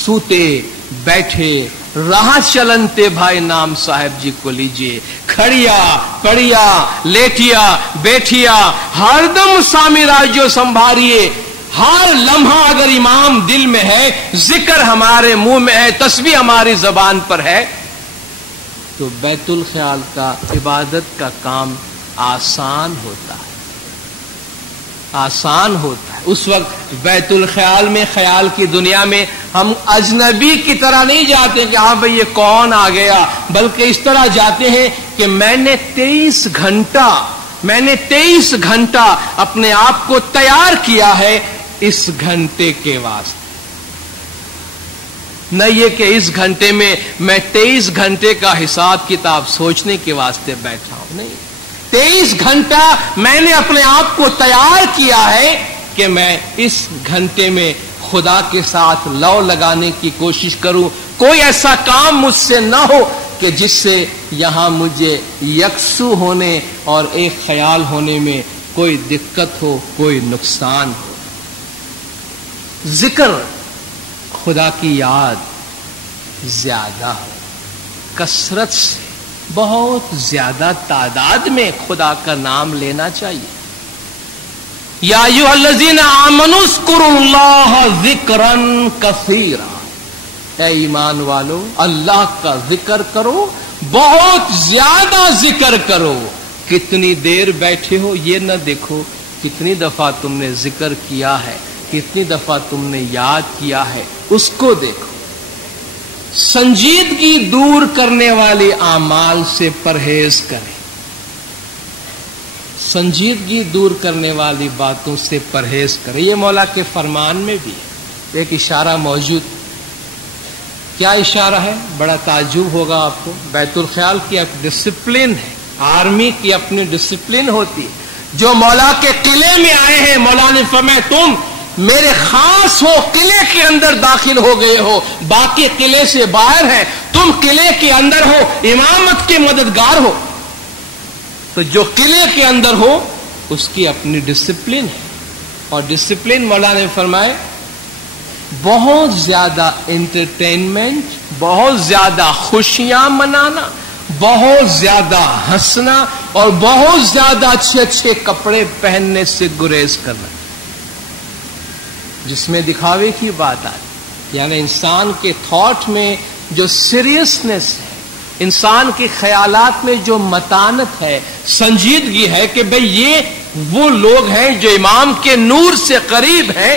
सूते बैठे राह चलनते भाई नाम साहब जी को लीजिए। खड़िया पड़िया लेटिया बैठिया हरदम स्वामी राज्यो संभारिए। हर लम्हा अगर इमाम दिल में है, जिक्र हमारे मुंह में है, तस्बीह हमारी जबान पर है, तो बैतुल ख्याल का इबादत का काम आसान होता है, आसान होता है। उस वक्त बैतुल ख्याल में, ख्याल की दुनिया में हम अजनबी की तरह नहीं जाते कि हाँ भाई ये कौन आ गया, बल्कि इस तरह जाते हैं कि मैंने 23 घंटा अपने आप को तैयार किया है इस घंटे के वास्ते। न ये कि इस घंटे में मैं 23 घंटे का हिसाब किताब सोचने के वास्ते बैठा हूं, नहीं। 23 घंटा मैंने अपने आप को तैयार किया है कि मैं इस घंटे में खुदा के साथ लौ लगाने की कोशिश करूं। कोई ऐसा काम मुझसे ना हो कि जिससे यहां मुझे यकसू होने और एक ख्याल होने में कोई दिक्कत हो, कोई नुकसान हो। जिक्र, खुदा की याद ज्यादा हो, कसरत से, बहुत ज्यादा तादाद में खुदा का नाम लेना चाहिए। या अय्युहल्लज़ीना आमनू ज़्कुरुल्लाह ज़िक्रन कसीरा, ऐ ईमान वालो अल्लाह का जिक्र करो, बहुत ज्यादा जिक्र करो। कितनी देर बैठे हो ये न देखो, कितनी दफा तुमने जिक्र किया है, कितनी दफा तुमने याद किया है, उसको देखो। संजीदगी दूर करने वाले आमाल से परहेज करें, संजीदगी दूर करने वाली बातों से परहेज करें। ये मौला के फरमान में भी एक इशारा मौजूद। क्या इशारा है? बड़ा ताज्जुब होगा आपको। बैतुल ख्याल की एक डिसिप्लिन है, आर्मी की अपनी डिसिप्लिन होती है। जो मौला के किले में आए हैं, मौला ने फरमाया तुम मेरे खास हो, किले के अंदर दाखिल हो गए हो, बाकी किले से बाहर है, तुम किले के अंदर हो, इमामत के मददगार हो। तो जो किले के अंदर हो उसकी अपनी डिसिप्लिन है, और डिसिप्लिन मौला ने फरमाए बहुत ज्यादा एंटरटेनमेंट, बहुत ज्यादा खुशियां मनाना, बहुत ज्यादा हंसना और बहुत ज्यादा अच्छे अच्छे कपड़े पहनने से गुरेज करना, जिसमें दिखावे की बात आती। यानी इंसान के थॉट में जो सीरियसनेस है, इंसान के ख्यालात में जो मतानत है, संजीदगी है कि भाई ये वो लोग हैं जो इमाम के नूर से करीब हैं,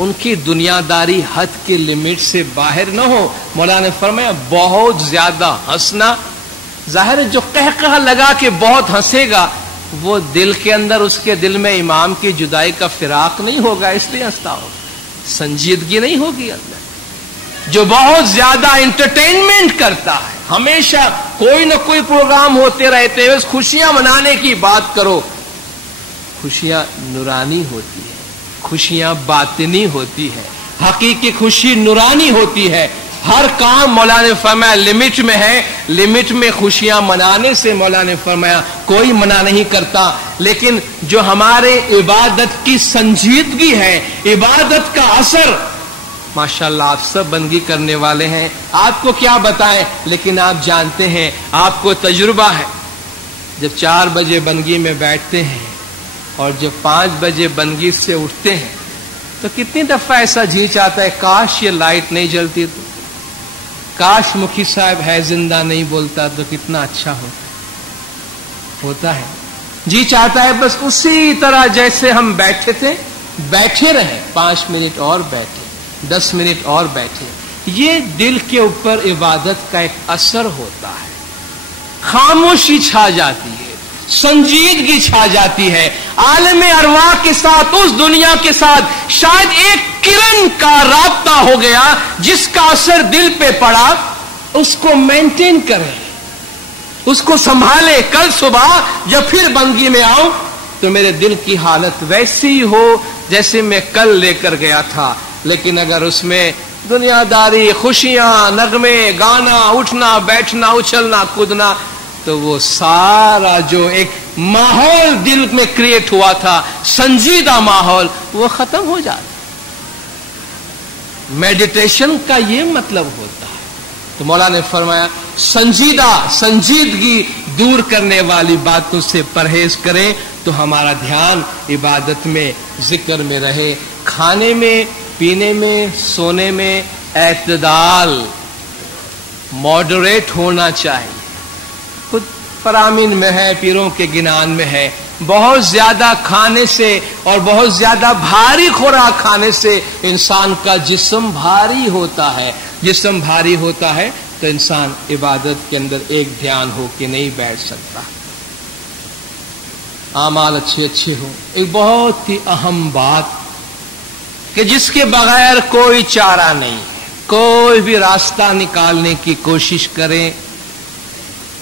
उनकी दुनियादारी हद के लिमिट से बाहर न हो। मौला ने फरमाया बहुत ज्यादा हंसना। जाहिर है जो कहकहा लगा के बहुत हंसेगा वो दिल के अंदर, उसके दिल में इमाम की जुदाई का फिराक नहीं होगा, इसलिए हंसता होगा, संजीदगी नहीं होगी अंदर। जो बहुत ज्यादा एंटरटेनमेंट करता है, हमेशा कोई न कोई प्रोग्राम होते रहते हैं, खुशियां मनाने की बात करो। खुशियां नूरानी होती है, खुशियां बातिनी होती है, हकीकी खुशी नूरानी होती है। हर काम मौला ने फरमाया लिमिट में है, लिमिट में खुशियां मनाने से मौला ने फरमाया कोई मना नहीं करता। लेकिन जो हमारे इबादत की संजीदगी है, इबादत का असर, माशाल्लाह आप सब बंदगी करने वाले हैं, आपको क्या बताएं, लेकिन आप जानते हैं, आपको तजुर्बा है। जब 4 बजे बंदगी में बैठते हैं और जब 5 बजे बंदगी से उठते हैं तो कितनी दफा ऐसा जी चाहता है काश ये लाइट नहीं जलती, तो काश मुखी साहब है जिंदा नहीं बोलता तो कितना अच्छा होता है। जी चाहता है बस उसी तरह जैसे हम बैठे थे बैठे रहे, 5 मिनट और बैठे, 10 मिनट और बैठे। ये दिल के ऊपर इबादत का एक असर होता है। खामोशी छा जाती है, संजीदगी छा जाती है, आलम अरवाह के साथ, उस दुनिया के साथ शायद एक किरण का राब्ता हो गया जिसका असर दिल पे पड़ा। उसको मेंटेन करें, उसको संभाले। कल सुबह जब फिर बंदगी में आऊं तो मेरे दिल की हालत वैसी ही हो जैसे मैं कल लेकर गया था। लेकिन अगर उसमें दुनियादारी, खुशियां, नगमे, गाना, उठना बैठना, उछलना कूदना, तो वो सारा जो एक माहौल दिल में क्रिएट हुआ था, संजीदा माहौल, वो खत्म हो जाता। میڈیٹیشن کا یہ مطلب ہوتا ہے. تو مولا نے فرمایا سنجیدگی دور کرنے والی باتوں سے پرہیز کریں تو ہمارا دھیان عبادت میں، ذکر میں رہے. کھانے میں، پینے میں، سونے میں اعتدال، ماڈریٹ ہونا چاہیے. خود فرامین میں ہے، پیروں کے گنان میں ہے، بہت زیادہ کھانے سے اور بہت زیادہ بھاری خوراک کھانے سے انسان کا جسم بھاری ہوتا ہے. جسم بھاری ہوتا ہے تو انسان عبادت کے اندر ایک دھیان ہو کے نہیں بیٹھ سکتا. اعمال اچھے ہوں. ایک بہت ہی اہم بات کہ جس کے بغیر کوئی چارہ نہیں، کوئی بھی راستہ نکالنے کی کوشش کریں،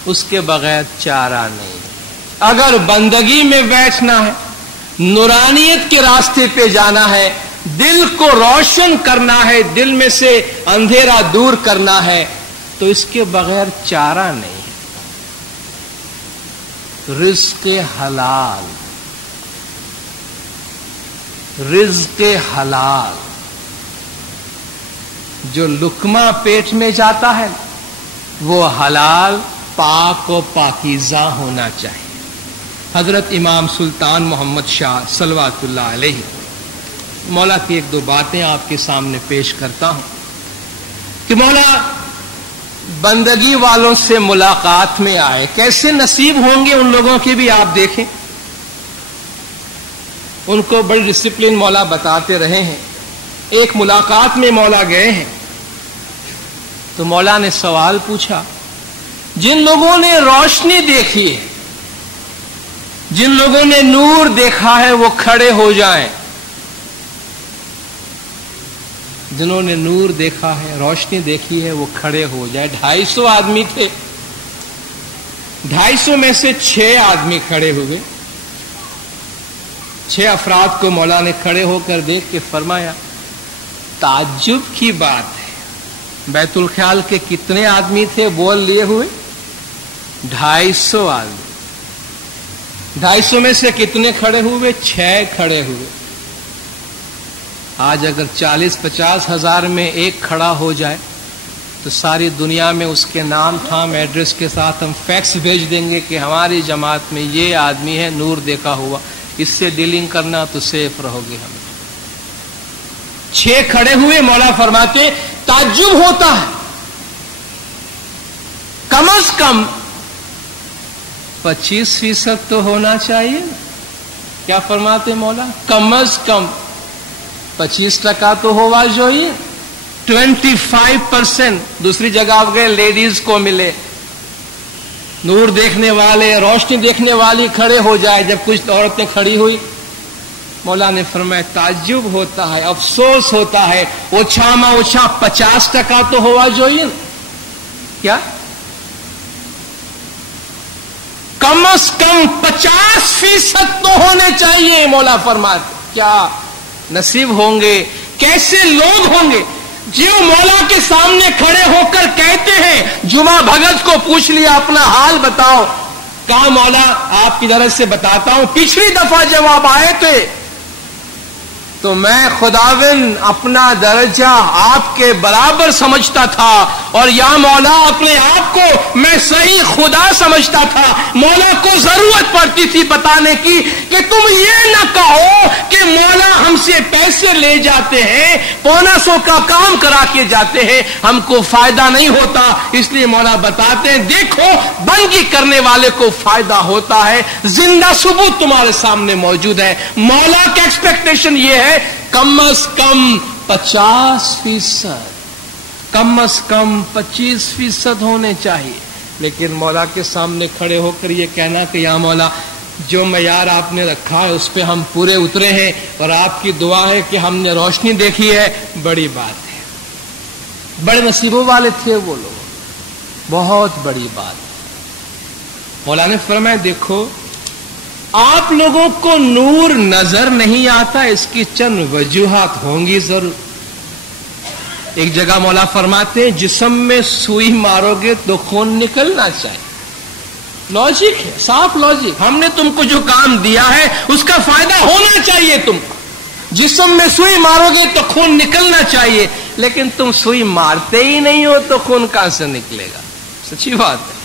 اس کے بغیر چارہ نہیں. اگر بندگی میں بیٹھنا ہے، نورانیت کے راستے پہ جانا ہے، دل کو روشن کرنا ہے، دل میں سے اندھیرا دور کرنا ہے، تو اس کے بغیر چارہ نہیں. رزق حلال، رزق حلال، جو لقمہ پیٹ میں جاتا ہے وہ حلال، پاک و پاکیزہ ہونا چاہیے. حضرت امام سلطان محمد شاہ صلوات اللہ علیہ، مولا کی ایک دو باتیں آپ کے سامنے پیش کرتا ہوں کہ مولا بندگی والوں سے ملاقات میں آئے. کیسے نصیب ہوں گے ان لوگوں کی بھی آپ دیکھیں. ان کو بڑی ڈسپلن مولا بتاتے رہے ہیں. ایک ملاقات میں مولا گئے ہیں تو مولا نے سوال پوچھا، جن لوگوں نے روشنی دیکھی ہے، جن لوگوں نے نور دیکھا ہے وہ کھڑے ہو جائیں. جنہوں نے نور دیکھا ہے، روشنی دیکھی ہے، وہ کھڑے ہو جائے. 250 آدمی تھے، 250 میں سے 6 آدمی کھڑے ہوئے. 6 افراد کو مولا نے کھڑے ہو کر دیکھ کے فرمایا، تعجب کی بات ہے، بیت الخیال کے کتنے آدمی تھے بول لیے ہوئے؟ 250 آدمی. 250 میں سے کتنے کھڑے ہوئے؟ 6 کھڑے ہوئے. آج اگر 40-50 ہزار میں ایک کھڑا ہو جائے تو ساری دنیا میں اس کے نام ٹھام ایڈریس کے ساتھ ہم فیکس بھیج دیں گے کہ ہماری جماعت میں یہ آدمی ہے نور دیکھا ہوا، اس سے ڈیلنگ کرنا تو سیف رہو گے. ہم 6 کھڑے ہوئے. مولا فرماتے تعجب ہوتا ہے، کم از کم 25% تو ہونا چاہیے. کیا فرماتے مولا؟ کم از کم 25% تو ہوا جو ہی 25%. دوسری جگہ آپ گئے لیڈیز کو ملے، نور دیکھنے والے، روشنی دیکھنے والی کھڑے ہو جائے. جب کچھ عورتیں کھڑی ہوئی مولا نے فرمایا تعجب ہوتا ہے، افسوس ہوتا ہے، اوچھا ما اوچھا 50% تو ہوا جو ہی. کیا کم از کم 50% تو ہونے چاہیے. مولا فرماتے کیا نصیب ہوں گے، کیسے لوگ ہوں گے جو مولا کے سامنے کھڑے ہو کر کہتے ہیں. جمعہ بھگت کو پوچھ لیا اپنا حال بتاؤ، کہا مولا آپ کی طرف سے بتاتا ہوں، پچھلی دفعہ جب آپ آئے تھے تو میں خداوند اپنا درجہ آپ کے برابر سمجھتا تھا، اور یا مولا اپنے آپ کو میں صحیح خدا سمجھتا تھا. مولا کو ضرورت پڑتی تھی بتانے کی کہ تم یہ نہ کہو کہ مولا ہم سے پیسے لے جاتے ہیں، 125 کا کام کرا کے جاتے ہیں، ہم کو فائدہ نہیں ہوتا. اس لیے مولا بتاتے ہیں دیکھو بندگی کرنے والے کو فائدہ ہوتا ہے. زندہ ثبوت تمہارے سامنے موجود ہے. مولا کا ایکسپیکٹیشن یہ ہے کم از کم 50%، کم از کم 25% ہونے چاہیے. لیکن مولا کے سامنے کھڑے ہو کر یہ کہنا کہ یا مولا جو معیار آپ نے رکھا ہے اس پہ ہم پورے اترے ہیں، اور آپ کی دعا ہے کہ ہم نے روشنی دیکھی ہے، بڑی بات ہے. بڑے نصیبوں والے تھے وہ لوگ، بہت بڑی بات. مولا نے فرمایا دیکھو آپ لوگوں کو نور نظر نہیں آتا، اس کی چند وجوہات ہوں گی ضرور. ایک جگہ مولا فرماتے ہیں جسم میں سوئی مارو گے تو خون نکلنا چاہیے. لاجک ہے، صاف لاجک. ہم نے تم کو جو کام دیا ہے اس کا فائدہ ہونا چاہیے تم کو. جسم میں سوئی مارو گے تو خون نکلنا چاہیے. لیکن تم سوئی مارتے ہی نہیں ہو تو خون کہاں سے نکلے گا؟ سچی بات ہے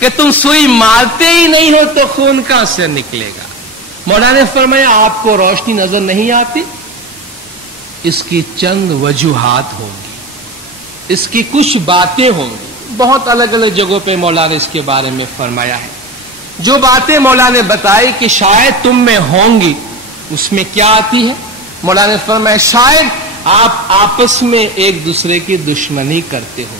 کہ تم سوئی مارتے ہی نہیں ہو تو خون کہاں سے نکلے گا؟ مولانا نے فرمایا آپ کو روشنی نظر نہیں آتی؟ اس کی چند وجوہات ہوں گی، اس کی کچھ باتیں ہوں گی. بہت الگ الگ جگہوں پہ مولانا نے اس کے بارے میں فرمایا ہے. جو باتیں مولانا نے بتائی کہ شاید تم میں ہوں گی، اس میں کیا آتی ہے؟ مولانا نے فرمایا شاید آپ آپس میں ایک دوسرے کی دشمنی کرتے ہو.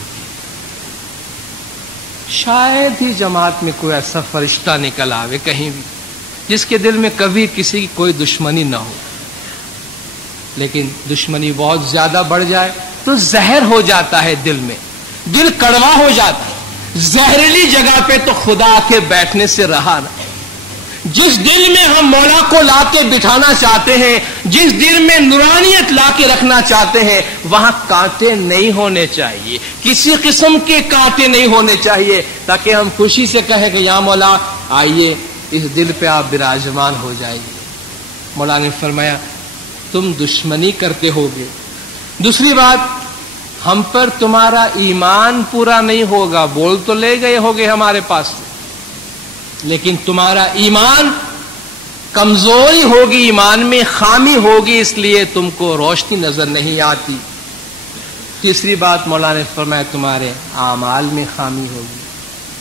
شاید ہی جماعت میں کوئی ایسا فرشتہ نکل آوے کہیں بھی جس کے دل میں کبھی کسی کی کوئی دشمنی نہ ہو، لیکن دشمنی بہت زیادہ بڑھ جائے تو زہر ہو جاتا ہے دل میں، دل کڑوا ہو جاتا ہے. زہریلی جگہ پہ تو خدا کے بیٹھنے سے رہا نہ. جس دل میں ہم مولا کو لا کے بٹھانا چاہتے ہیں، جس دل میں نورانیت لا کے رکھنا چاہتے ہیں، وہاں کانٹے نہیں ہونے چاہیے، کسی قسم کے کانٹے نہیں ہونے چاہیے، تاکہ ہم خوشی سے کہیں کہ یا مولا آئیے اس دل پہ آپ براجمان ہو جائیے. مولا نے فرمایا تم دشمنی کرتے ہوگے. دوسری بات، ہم پر تمہارا ایمان پورا نہیں ہوگا. بول تو لے گئے ہوگے ہمارے پاس سے، لیکن تمہارا ایمان کمزوری ہوگی، ایمان میں خامی ہوگی، اس لیے تم کو روشنی نظر نہیں آتی. تیسری بات مولانا نے فرمایا تمہارے اعمال میں خامی ہوگی،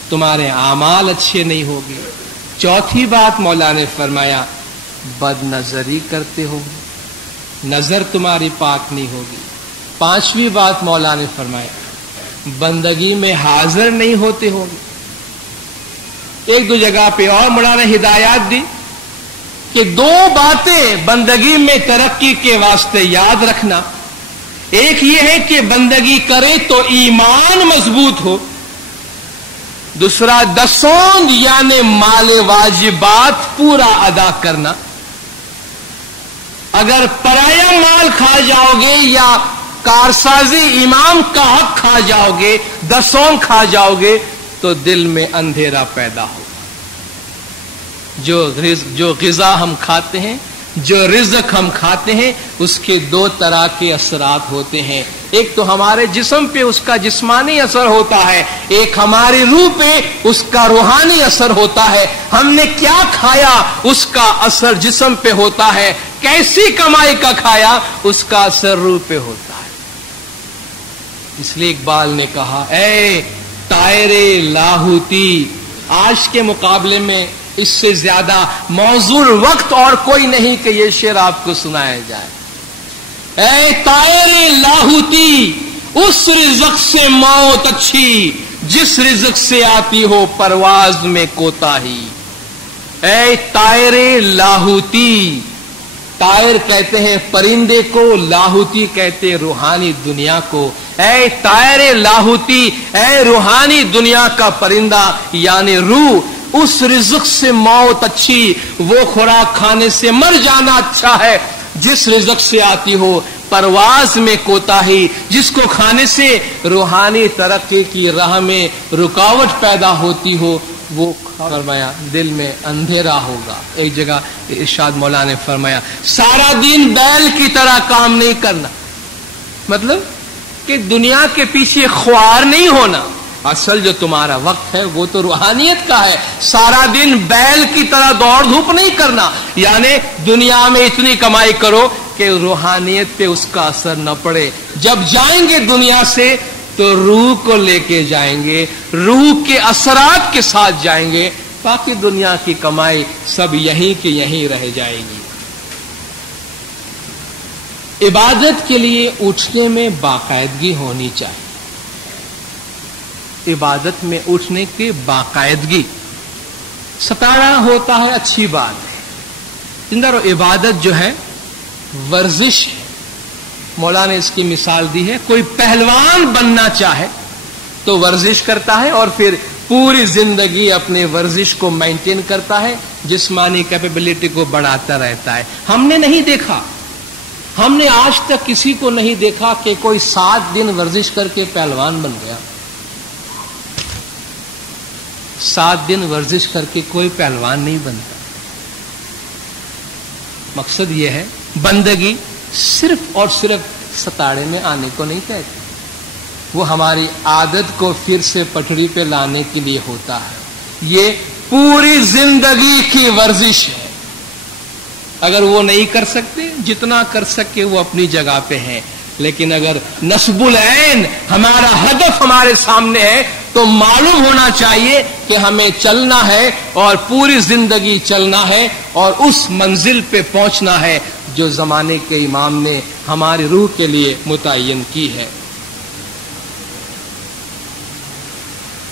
تمہارے اعمال اچھے نہیں ہوگے. چوتھی بات مولانا نے فرمایا بد نظری کرتے ہوگے، نظر تمہاری پاک نہیں ہوگی. پانچویں بات مولانا نے فرمایا بندگی میں حاضر نہیں ہوتے ہوگے. ایک دو جگہ پہ اور مولانا نے ہدایات دی کہ دو باتیں بندگی میں ترقی کے واسطے یاد رکھنا. ایک یہ ہے کہ بندگی کرے تو ایمان مضبوط ہو. دوسرا دسوند یعنی مال واجبات پورا ادا کرنا. اگر پرایا مال کھا جاؤ گے یا کارسازی امام کا حق کھا جاؤ گے، دسوند کھا جاؤ گے، تو دل میں اندھیرا پیدا ہوگا. جو غذا ہم کھاتے ہیں، جو رزق ہم کھاتے ہیں، اس کے دو طرح کے اثرات ہوتے ہیں. ایک تو ہمارے جسم پہ اس کا جسمانی اثر ہوتا ہے، ایک ہماری روح پہ اس کا روحانی اثر ہوتا ہے. ہم نے کیا کھایا اس کا اثر جسم پہ ہوتا ہے، کیسی کمائی کا کھایا اس کا اثر روح پہ ہوتا ہے. اس لیے اقبال نے کہا اے طائر لاہوتی، آج کے مقابلے میں اس سے زیادہ موزوں وقت اور کوئی نہیں کہ یہ شعر آپ کو سنایا جائے. اے طائر لاہوتی، اس رزق سے موت اچھی جس رزق سے آتی ہو پرواز میں کوتاہی. اے طائر لاہوتی، طائر کہتے ہیں پرندے کو، لاہوتی کہتے روحانی دنیا کو. اے طائر لاہوتی، اے روحانی دنیا کا پرندہ یعنی روح، اس رزق سے موت اچھی، وہ خوراک کھانے سے مر جانا اچھا ہے جس رزق سے آتی ہو پرواز میں کوتاہی، جس کو کھانے سے روحانی ترقی کی راہ میں رکاوٹ پیدا ہوتی ہو. وہ فرمایا دل میں اندھیرا ہوگا. ایک جگہ ارشاد مولانا نے فرمایا سارا دن بیل کی طرح کام نہیں کرنا، مطلب کہ دنیا کے پیچھے خوار نہیں ہونا. اصل جو تمہارا وقت ہے وہ تو روحانیت کا ہے. سارا دن بیل کی طرح دوڑ دھوپ نہیں کرنا، یعنی دنیا میں اتنی کمائی کرو کہ روحانیت پہ اس کا اثر نہ پڑے. جب جائیں گے دنیا سے تو روح کو لے کے جائیں گے، روح کے اثرات کے ساتھ جائیں گے، باقی دنیا کی کمائی سب یہیں کی یہیں رہ جائے گی. عبادت کے لیے اٹھنے میں باقاعدگی ہونی چاہیے. عبادت میں اٹھنے کی باقاعدگی، ستارہ ہوتا ہے اچھی بات ہے، اندر عبادت جو ہے ورزش ہے. مولانا نے اس کی مثال دی ہے، کوئی پہلوان بننا چاہے تو ورزش کرتا ہے اور پھر پوری زندگی اپنے ورزش کو مینٹین کرتا ہے، جسمانی کیپیبلٹی کو بڑھاتا رہتا ہے. ہم نے نہیں دیکھا، ہم نے آج تک کسی کو نہیں دیکھا کہ کوئی 7 دن ورزش کر کے پہلوان بن گیا. 7 دن ورزش کر کے کوئی پہلوان نہیں بنتا. مقصد یہ ہے بندگی صرف اور صرف सताड़े में आने को नहीं कहते, वो हमारी आदत को फिर से पटरी पे लाने के लिए होता है। ये पूरी जिंदगी की वर्जिश है। अगर वो नहीं कर सकते, जितना कर सके वो अपनी जगह पे हैं, लेकिन अगर नस्बुल ऐन हमारा हदफ हमारे सामने है तो मालूम होना चाहिए कि हमें चलना है और पूरी जिंदगी चलना है और उस मंजिल पे पहुंचना है जो जमाने के इमाम ने हमारी रूह के लिए मुतय्यन की है।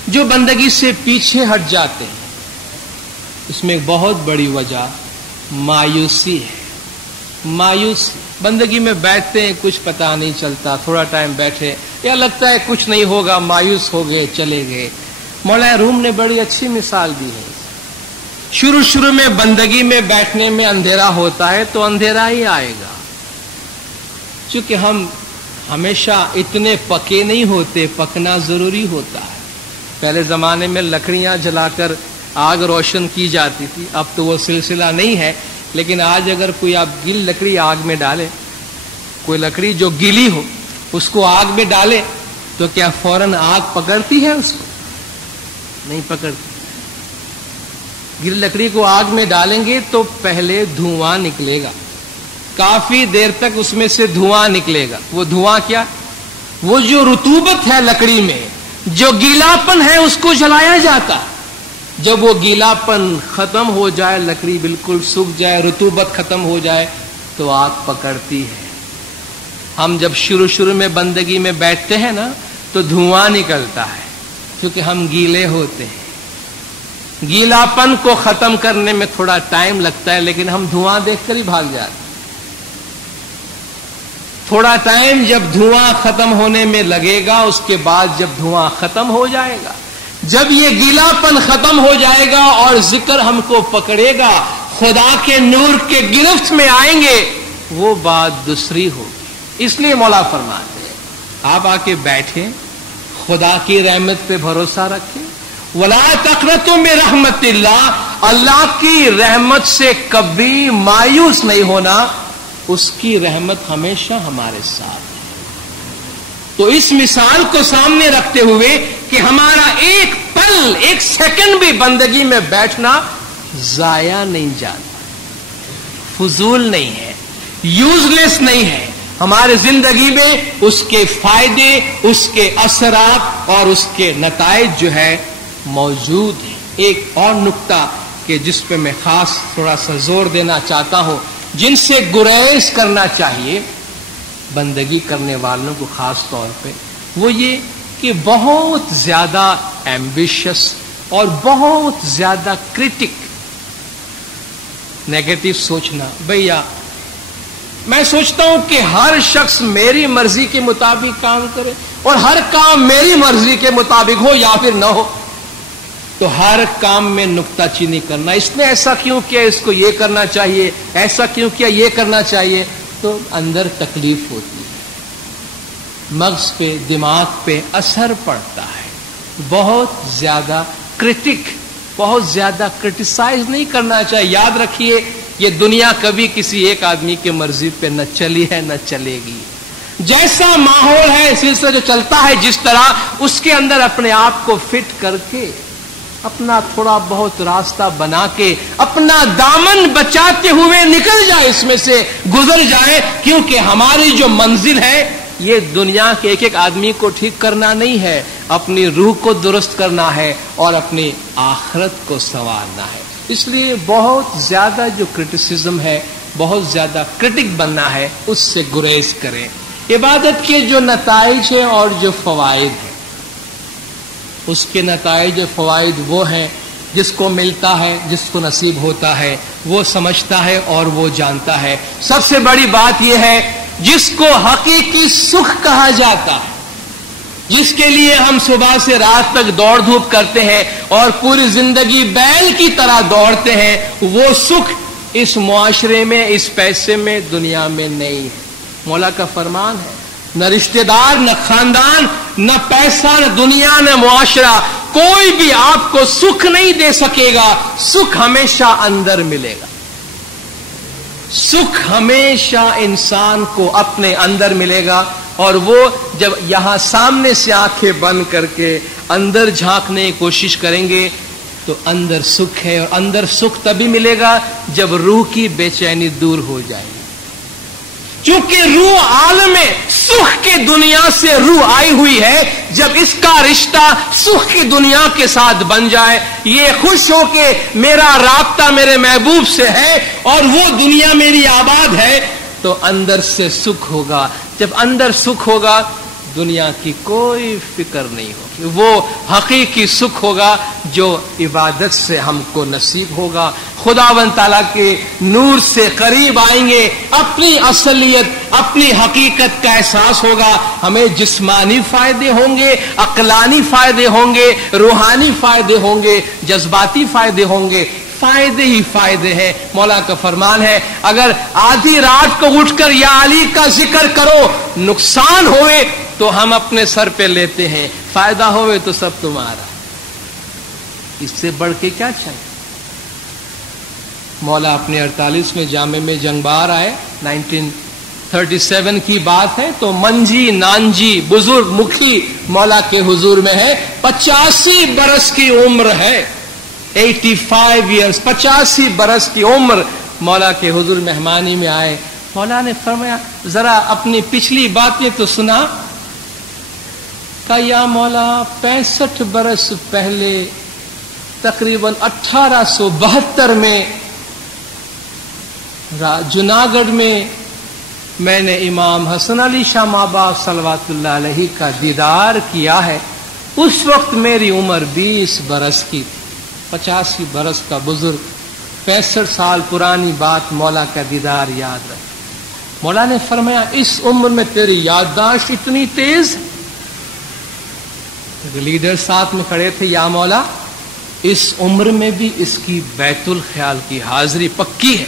जो बंदगी से पीछे हट जाते हैं, इसमें एक बहुत बड़ी वजह मायूसी है। मायूसी, बंदगी में बैठते हैं, कुछ पता नहीं चलता, थोड़ा टाइम बैठे या लगता है कुछ नहीं होगा, मायूस हो गए, चले गए। मौलाना रूम ने बड़ी अच्छी मिसाल दी है। शुरू शुरू में बंदगी में बैठने में अंधेरा होता है तो अंधेरा ही आएगा, क्योंकि हम हमेशा इतने पके नहीं होते, पकना जरूरी होता है। पहले जमाने में लकड़ियां जलाकर आग रोशन की जाती थी, अब तो वो सिलसिला नहीं है, लेकिन आज अगर कोई आप गीली लकड़ी आग में डाले, कोई लकड़ी जो गीली हो उसको आग में डाले तो क्या फौरन आग पकड़ती है? उसको नहीं पकड़ती। गीली लकड़ी को आग में डालेंगे तो पहले धुआं निकलेगा, काफी देर तक उसमें से धुआं निकलेगा। वो धुआं क्या? वो जो रुतूबत है लकड़ी में, जो गीलापन है, उसको जलाया जाता। जब वो गीलापन खत्म हो जाए, लकड़ी बिल्कुल सूख जाए, रुतूबत खत्म हो जाए तो आग पकड़ती है। हम जब शुरू शुरू में बंदगी में बैठते हैं ना तो धुआं निकलता है, क्योंकि हम गीले होते हैं। गीलापन को खत्म करने में थोड़ा टाइम लगता है, लेकिन हम धुआं देखकर ही भाग जाते हैं। थोड़ा टाइम जब धुआं खत्म होने में लगेगा, उसके बाद जब धुआं खत्म हो जाएगा, जब ये गीलापन खत्म हो जाएगा और जिक्र हमको पकड़ेगा, खुदा के नूर के गिरफ्त में आएंगे, वो बात दूसरी होगी। इसलिए मौला फरमाते हैं आप आके बैठे, खुदा की रहमत पे भरोसा रखें। वला तक़नतु मिन रहमतिल्लाह, अल्लाह की रहमत से कभी मायूस नहीं होना, उसकी रहमत हमेशा हमारे साथ है। तो इस मिसाल को सामने रखते हुए कि हमारा एक पल, एक सेकंड भी बंदगी में बैठना जाया नहीं जाता, फजूल नहीं है, यूजलेस नहीं है। हमारे जिंदगी में उसके फायदे, उसके असरात और उसके नताइज जो है मौजूद है। एक और नुक्ता कि जिस पे मैं खास थोड़ा सा जोर देना चाहता हूं, जिनसे गुरेज करना चाहिए बंदगी करने वालों को खास तौर पे, वो ये कि बहुत ज्यादा एम्बिशियस और बहुत ज्यादा क्रिटिक, नेगेटिव सोचना। भैया मैं सोचता हूं कि हर शख्स मेरी मर्जी के मुताबिक काम करे और हर काम मेरी मर्जी के मुताबिक हो या फिर ना हो, तो हर काम में नुक्ताचीनी करना, इसने ऐसा क्यों किया, इसको ये करना चाहिए, ऐसा क्यों किया, ये करना चाहिए, तो अंदर तकलीफ होती है, मगज पे, दिमाग पे असर पड़ता है। बहुत ज्यादा क्रिटिक, बहुत ज्यादा क्रिटिसाइज नहीं करना चाहिए। याद रखिए, ये दुनिया कभी किसी एक आदमी की मर्जी पे न चली है न चलेगी। जैसा माहौल है, सिलसिला जो चलता है जिस तरह, उसके अंदर अपने आप को फिट करके, अपना थोड़ा बहुत रास्ता बना के, अपना दामन बचाते हुए निकल जाए, इसमें से गुजर जाए, क्योंकि हमारी जो मंजिल है ये दुनिया के एक एक आदमी को ठीक करना नहीं है, अपनी रूह को दुरुस्त करना है और अपनी आखिरत को संवारना है। इसलिए बहुत ज्यादा जो क्रिटिसिज्म है, बहुत ज्यादा क्रिटिक बनना है, उससे गुरेज करें। इबादत के जो नताइज है और जो फवाइद है, उसके नताइज और फवाइद वो हैं जिसको मिलता है, जिसको नसीब होता है, वो समझता है और वो जानता है। सबसे बड़ी बात यह है, जिसको हकीकी सुख कहा जाता है, जिसके लिए हम सुबह से रात तक दौड़ धूप करते हैं और पूरी जिंदगी बैल की तरह दौड़ते हैं, वो सुख इस मुआशरे में, इस पैसे में, दुनिया में नहीं है। मौला का फरमान है, न रिश्तेदार, न खानदान, न पैसा, न दुनिया, न मुआशरा, कोई भी आपको सुख नहीं दे सकेगा। सुख हमेशा अंदर मिलेगा, सुख हमेशा इंसान को अपने अंदर मिलेगा, और वो जब यहां सामने से आंखें बंद करके अंदर झांकने की कोशिश करेंगे तो अंदर सुख है, और अंदर सुख तभी मिलेगा जब रूह की बेचैनी दूर हो जाएगी। क्योंकि रूह आलम में सुख की दुनिया से रूह आई हुई है, जब इसका रिश्ता सुख की दुनिया के साथ बन जाए, ये खुश हो के मेरा राब्ता मेरे महबूब से है और वो दुनिया मेरी आबाद है, तो अंदर से सुख होगा। जब अंदर सुख होगा दुनिया की कोई फिक्र नहीं होगी, वो हकीकी सुख होगा जो इबादत से हमको नसीब होगा। खुदावंद ताला के नूर से करीब आएंगे, अपनी असलियत अपनी हकीकत का एहसास होगा। हमें जिस्मानी फायदे होंगे, अक्लानी फायदे होंगे, रूहानी फायदे होंगे, जज्बाती फायदे होंगे, फायदे ही फायदे हैं। मौला का फरमान है, अगर आधी रात को उठकर या अली का जिक्र करो, नुकसान होए तो हम अपने सर पे लेते हैं, फायदा होवे तो सब तुम्हारा। इससे बढ़ के क्या चाहिए? मौला अपने 48वें जामे में जंगबार आए, 1937 की बात है, तो मंजी नानजी बुजुर्ग मुखी मौला के हुजूर में है, 85 बरस की उम्र है, 85 ईयर्स, 85 बरस की उम्र। मौला के हुजूर मेहमानी में आए, मौला ने फरमाया जरा अपनी पिछली बातें तो सुना। कहा या मौला 65 बरस पहले तकरीबन 1872 में जूनागढ़ में मैंने इमाम हसन अली शाह माबाद सल्लल्लाहु अलैहि का दीदार किया है। उस वक्त मेरी उम्र 20 बरस की थी। 85 बरस का बुजुर्ग, 65 साल पुरानी बात, मौला का दीदार याद रख। मौला ने फरमाया इस उम्र में तेरी याददाश्त इतनी तेज। लीडर साथ में खड़े थे, या मौला इस उम्र में भी इसकी बैतुल ख्याल की हाजिरी पक्की है,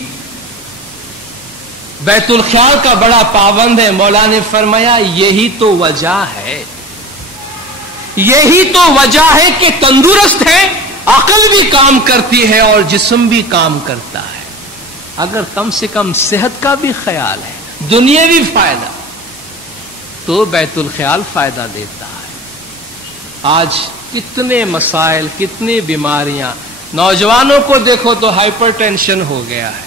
बैतुल ख्याल का बड़ा पाबंद है। मौला ने फरमाया यही तो वजह है, यही तो वजह है कि तंदुरुस्त है, अकल भी काम करती है और जिस्म भी काम करता है। अगर कम से कम सेहत का भी ख्याल है, दुनियावी फायदा, तो बैतुल ख्याल फायदा देता है। आज कितने मसाइल, कितनी बीमारियां, नौजवानों को देखो तो हाइपरटेंशन हो गया है,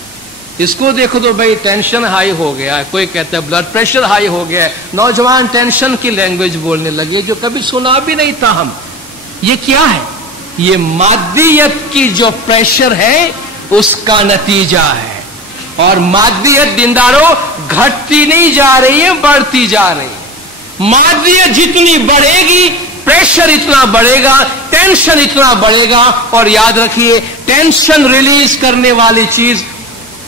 इसको देखो तो भाई टेंशन हाई हो गया है, कोई कहता है ब्लड प्रेशर हाई हो गया है। नौजवान टेंशन की लैंग्वेज बोलने लगे जो कभी सुना भी नहीं था हम। ये क्या है? ये मादियत की जो प्रेशर है उसका नतीजा है। और मादियत दीनदारों घटती नहीं जा रही है, बढ़ती जा रही है। मादियत जितनी बढ़ेगी प्रेशर इतना बढ़ेगा, टेंशन इतना बढ़ेगा। और याद रखिए टेंशन रिलीज करने वाली चीज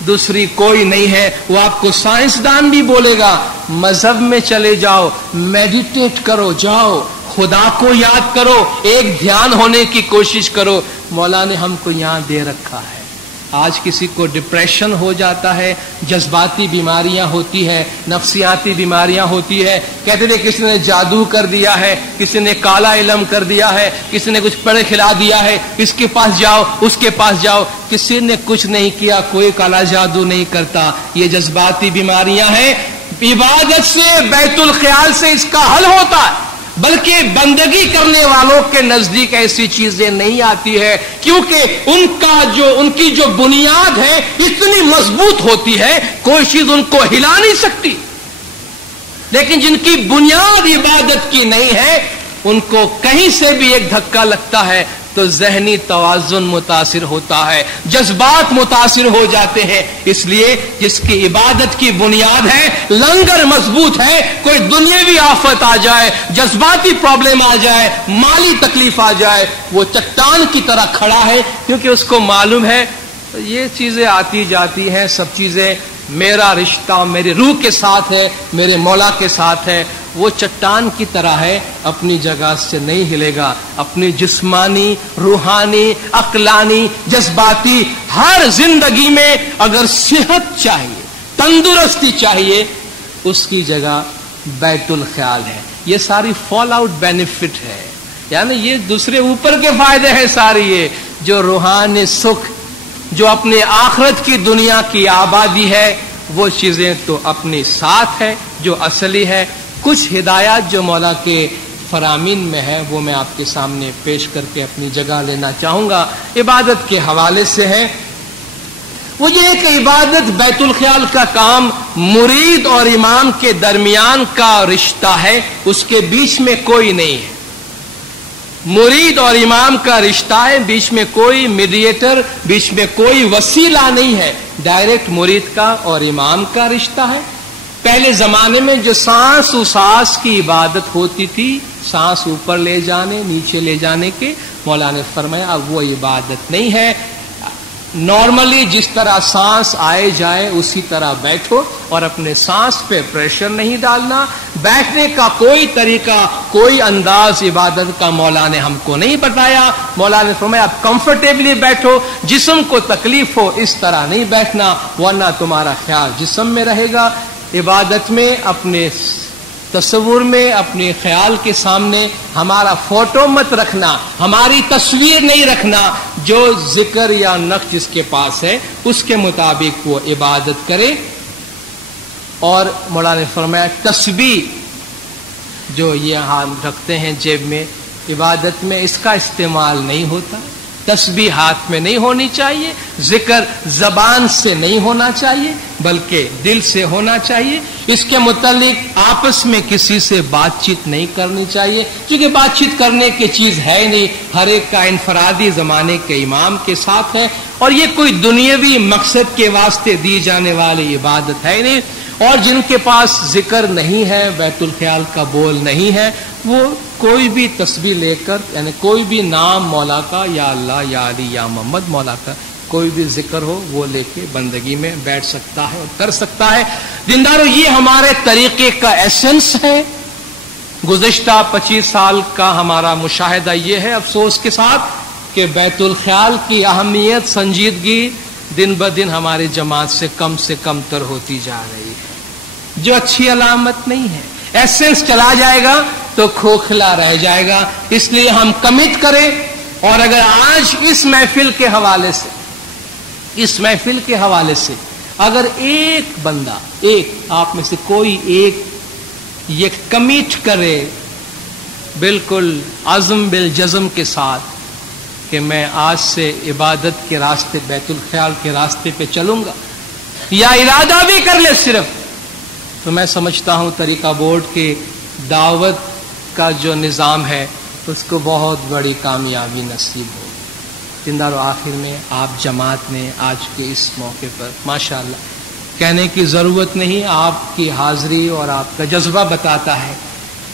दूसरी कोई नहीं है। वो आपको साइंसदान भी बोलेगा, मजहब में चले जाओ, मेडिटेट करो, जाओ खुदा को याद करो, एक ध्यान होने की कोशिश करो। मौला ने हमको यहां दे रखा है। आज किसी को डिप्रेशन हो जाता है, जज्बाती बीमारियां होती है, नफ्सियाती बीमारियां होती है। कहते थे किसी ने जादू कर दिया है, किसी ने काला इलम कर दिया है, किसी ने कुछ पढ़े खिला दिया है, इसके पास जाओ उसके पास जाओ। किसी ने कुछ नहीं किया, कोई काला जादू नहीं करता। ये जज्बाती बीमारियां हैं। इबादत से, बैतुल ख्याल से इसका हल होता है। बल्कि बंदगी करने वालों के नजदीक ऐसी चीजें नहीं आती है, क्योंकि उनकी जो बुनियाद है इतनी मजबूत होती है, कोई चीज उनको हिला नहीं सकती। लेकिन जिनकी बुनियाद इबादत की नहीं है, उनको कहीं से भी एक धक्का लगता है तो जहनी तवाजुन मुतासिर होता है, जज्बात मुतासिर हो जाते हैं। इसलिए जिसकी इबादत की बुनियाद है, लंगर मजबूत है, कोई दुनियावी आफत आ जाए, जज्बाती प्रॉब्लम आ जाए, माली तकलीफ आ जाए, वो चट्टान की तरह खड़ा है, क्योंकि उसको मालूम है ये चीजें आती जाती हैं, सब चीजें मेरा रिश्ता मेरी रूह के साथ है, मेरे मौला के साथ है। वो चट्टान की तरह है, अपनी जगह से नहीं हिलेगा। अपनी जिस्मानी, रूहानी, अक्लानी, जज्बाती हर जिंदगी में अगर सेहत चाहिए, तंदुरुस्ती चाहिए, उसकी जगह बैतुल ख्याल है। ये सारी फॉल आउट बेनिफिट है, यानी ये दूसरे ऊपर के फायदे हैं सारी। ये जो रूहानी सुख جو اپنے آخرت کی دنیا کی آبادی ہے وہ چیزیں تو اپنے ساتھ ہے جو اصلی ہے. کچھ ہدایات جو مولا کے فرامین میں ہے وہ میں آپ کے سامنے پیش کر کے اپنی جگہ لینا چاہوں گا. عبادت کے حوالے سے ہے وہ یہ ہے کہ عبادت بیت الخیال کا کام مرید اور امام کے درمیان کا رشتہ ہے, اس کے بیچ میں کوئی نہیں ہے. مرید اور امام کا رشتہ ہے, بیچ میں کوئی میڈیٹر, بیچ میں کوئی وسیلہ نہیں ہے, ڈائریکٹ مرید کا اور امام کا رشتہ ہے. پہلے زمانے میں جو سانس و سانس کی عبادت ہوتی تھی, سانس اوپر لے جانے نیچے لے جانے کے, مولا نے فرمایا اب وہ عبادت نہیں ہے. نارملی جس طرح سانس آئے جائے اسی طرح بیٹھو اور اپنے سانس پہ پریشر نہیں ڈالنا. بیٹھنے کا کوئی طریقہ کوئی انداز عبادت کا مولا نے ہم کو نہیں بتایا. مولا نے فرمایا اب کمفرٹیبلی بیٹھو, جسم کو تکلیف ہو اس طرح نہیں بیٹھنا ورنہ تمہارا خیال جسم میں رہے گا. عبادت میں اپنے تصور میں اپنے خیال کے سامنے ہمارا فوٹو مت رکھنا, ہماری تصویر نہیں رکھنا. جو ذکر یا نقش جس کے پاس ہے اس کے مطابق وہ عبادت کرے. اور مولا نے فرمایا تسبیح جو یہ ہم رکھتے ہیں جیب میں, عبادت میں اس کا استعمال نہیں ہوتا. تسبیح ہاتھ میں نہیں ہونی چاہیے, ذکر زبان سے نہیں ہونا چاہیے بلکہ دل سے ہونا چاہیے. اس کے متعلق آپس میں کسی سے بات چیت نہیں کرنی چاہیے کیونکہ بات چیت کرنے کی چیز ہے نہیں. ہر ایک کا انفرادی زمانے کے امام کے ساتھ ہے اور یہ کوئی دنیاوی مقصد کے واسطے دی جانے والی عبادت ہے نہیں. اور جن کے پاس ذکر نہیں ہے, بیت الخیال کا بول نہیں ہے, وہ کوئی بھی تسبیح لے کر یعنی کوئی بھی نام مولا کا یا اللہ یا علی یا محمد مولا کا کوئی بھی ذکر ہو وہ لے کے بندگی میں بیٹھ سکتا ہے اور کر سکتا ہے. دیندارو یہ ہمارے طریقے کا ایسنس ہے. گزشتہ 25 سال کا ہمارا مشاہدہ یہ ہے افسوس کے ساتھ کہ بیت الخیال کی اہمیت سنجیدگی دن بدن ہماری جماعت سے کم تر ہوتی جا رہی ہے, جو اچھی علامت نہیں ہے. ایسنس چلا جائے گا تو کھوکھلا رہ جائے گا. اس لیے ہم کمٹ کریں اور اگر آج اس محفل کے حوالے سے اگر ایک بندہ, ایک آپ میں سے کوئی ایک یہ کمٹ کرے بالکل عزم بالجزم کے ساتھ کہ میں آج سے عبادت کے راستے بیت الخیال کے راستے پہ چلوں گا, یا ارادہ بھی کر لے صرف, تو میں سمجھتا ہوں طریقہ بورڈ کے دعوت کا جو نظام ہے اس کو بہت بڑی کامیابی نصیب ہو. زندہ آخر میں آپ جماعت نے آج کے اس موقع پر ماشاءاللہ کہنے کی ضرورت نہیں, آپ کی حاضری اور آپ کا جذبہ بتاتا ہے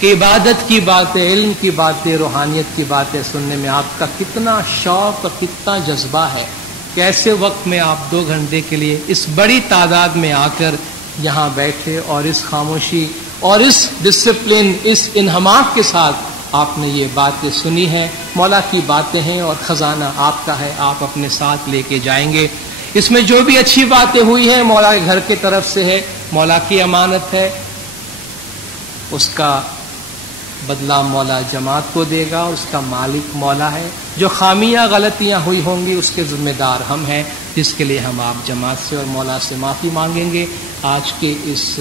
کہ عبادت کی باتیں, علم کی باتیں, روحانیت کی باتیں سننے میں آپ کا کتنا شوق اور کتنا جذبہ ہے کہ ایسے وقت میں آپ 2 گھنٹے کے لیے اس بڑی تعداد میں آ کر یہاں بیٹھے اور اس خاموشی اور اس ڈسپلن اس انہماک کے ساتھ آپ نے یہ باتیں سنی ہیں. مولا کی باتیں ہیں اور خزانہ آپ کا ہے, آپ اپنے ساتھ لے کے جائیں گے. اس میں جو بھی اچھی باتیں ہوئی ہیں مولا کے گھر کی طرف سے ہے, مولا کی امانت ہے, اس کا بدلہ مولا جماعت کو دے گا, اس کا مالک مولا ہے. جو خامیاں غلطیاں ہوئی ہوں گی اس کے ذمہ دار ہم ہیں, جس کے لیے ہم آپ جماعت سے اور مولا سے معافی مانگیں گے. آج کے اس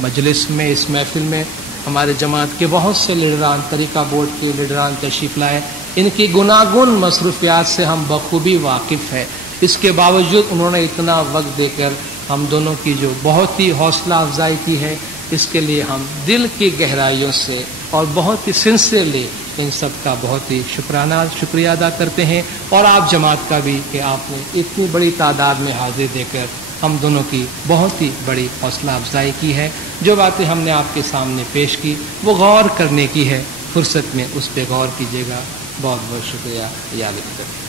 مجلس میں, اس محفل میں ہمارے جماعت کے بہت سے لیڈران, طریقہ بورڈ کے لیڈران تشریف لائے. ان کی گناگن مصروفیات سے ہم بخوبی واقف ہیں. اس کے باوجود انہوں نے اتنا وقت دے کر ہم دونوں کی جو بہت ہی حوصلہ افزائی کی ہے, اس کے لیے ہم دل کی گہرائیوں سے اور بہت ہی سنسیئرلی ان سب کا بہت ہی شکریہ ادا کرتے ہیں. اور آپ جماعت کا بھی کہ آپ نے اتنی بڑی تعداد میں حاضری دے کر ہم دونوں کی بہت ہی بڑی حوصلہ افزائی کی ہے. جو باتیں ہم نے آپ کے سامنے پیش کی وہ غور کرنے کی ہے, فرصت میں اس پہ غور کیجیے گا. بہت بہت شکریہ. یاد رکھیں.